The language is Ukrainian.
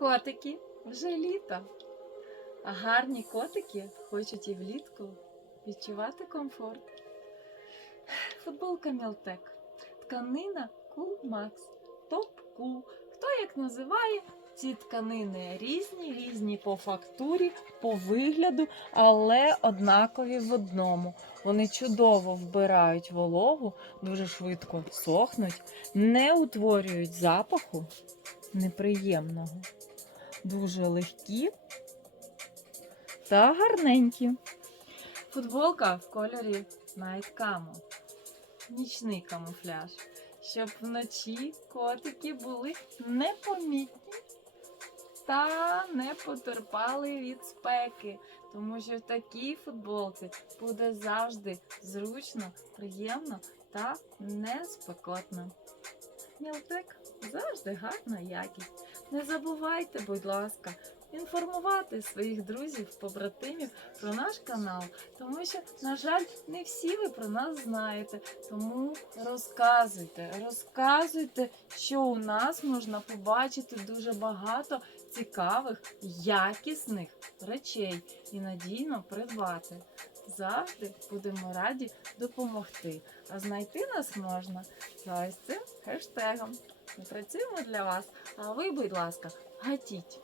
Котики, вже літо. А гарні котики хочуть і влітку відчувати комфорт. Футболка Мілтек. Тканина Cool Max. Топ Cool. Хто як називає? Ці тканини різні, різні по фактурі, по вигляду, але однакові в одному. Вони чудово вбирають вологу, дуже швидко сохнуть, не утворюють запаху неприємного. Дуже легкі та гарненькі. Футболка в кольорі Night Camo. Нічний камуфляж. Щоб вночі котики були непомітні та не потерпали від спеки. Тому що в такій футболці буде завжди зручно, приємно та не спекотно. Мілтек завжди гарна якість. Не забувайте, будь ласка, інформувати своїх друзів, побратимів про наш канал, тому що, на жаль, не всі ви про нас знаєте. Тому розказуйте, розказуйте, що у нас можна побачити дуже багато цікавих, якісних речей і надійно придбати. Завжди будемо раді допомогти. А знайти нас можна за ось цим хештегом. Ми працюємо для вас, а ви, будь ласка, гатіть.